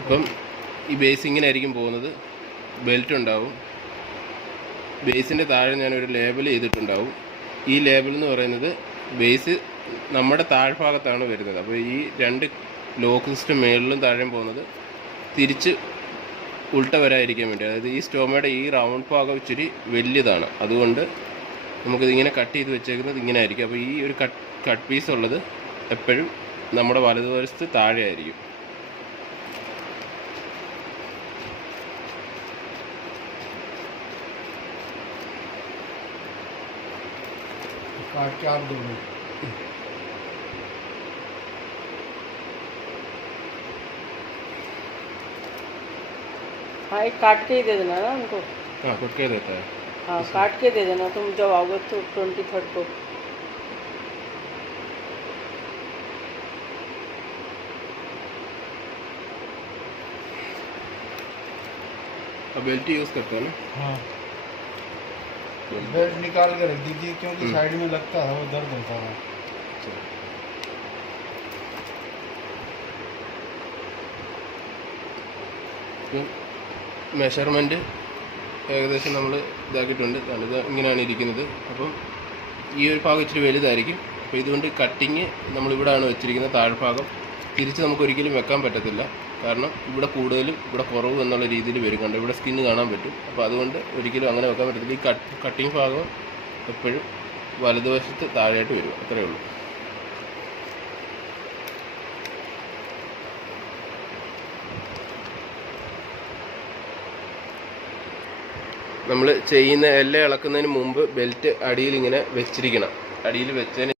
ഇപ്പം ഈ ബേസ് ഇങ്ങനെ ആയിരിക്കും പോകുന്നത്. ബെൽറ്റ് ഉണ്ടാവും. ബേസിൻ്റെ താഴെ ഞാനൊരു ലേബൽ ചെയ്തിട്ടുണ്ടാവും. ഈ ലേബൽ എന്ന് പറയുന്നത് ബേസ് നമ്മുടെ താഴ്ഭാഗത്താണ് വരുന്നത്. അപ്പോൾ ഈ രണ്ട് ലോക്ക് സിസ്റ്റം മേളിലും താഴെയും പോകുന്നത് തിരിച്ച് ഉൾട്ട വരാതിരിക്കാൻ വേണ്ടി, അതായത് ഈ സ്റ്റോമയുടെ ഈ റൗണ്ട് ഭാഗം ഇച്ചിരി വലിയതാണ്. അതുകൊണ്ട് നമുക്കിതിങ്ങനെ കട്ട് ചെയ്ത് വെച്ചേക്കുന്നത് ഇങ്ങനെ ആയിരിക്കും. അപ്പോൾ ഈ ഒരു കട്ട് പീസ് ഉള്ളത് എപ്പോഴും നമ്മുടെ വലതുവശത്ത് താഴെ ആയിരിക്കും. हाँ, एक काट के ही दे देना ना उनको। हाँ, कट के देता है। हाँ, काट के दे देना तुम जब आओगे तो 23 को। अब बेल्ट यूज़ करते हो ना? हाँ, बेल्ट निकाल के रख दीजिए क्योंकि साइड में लगता है वो दर्द होता है। മെഷർമെൻറ്റ് ഏകദേശം നമ്മൾ ഇതാക്കിയിട്ടുണ്ട്. ഇത് ഇങ്ങനെയാണ് ഇരിക്കുന്നത്. അപ്പം ഈ ഒരു ഭാഗം ഇച്ചിരി വലുതായിരിക്കും. അപ്പോൾ ഇതുകൊണ്ട് കട്ടിങ് നമ്മളിവിടെയാണ് വെച്ചിരിക്കുന്നത്. താഴ്ഭാഗം തിരിച്ച് നമുക്ക് ഒരിക്കലും വെക്കാൻ പറ്റത്തില്ല. കാരണം ഇവിടെ കൂടുതലും ഇവിടെ കുറവും എന്നുള്ള രീതിയിൽ വരും. കണ്ട് ഇവിടെ സ്കിന്ന് കാണാൻ പറ്റും. അപ്പോൾ അതുകൊണ്ട് ഒരിക്കലും അങ്ങനെ വെക്കാൻ പറ്റത്തില്ല. ഈ കട്ടിങ് ഭാഗം എപ്പോഴും വലതുവശത്ത് താഴെയായിട്ട് വരും. അത്രയേ ഉള്ളൂ. നമ്മൾ ചെയ്യുന്ന എല്ലാം ഇളക്കുന്നതിന് മുമ്പ് ബെൽറ്റ് അടിയിൽ ഇങ്ങനെ വെച്ചിരിക്കണം. അടിയിൽ വെച്ചതിന്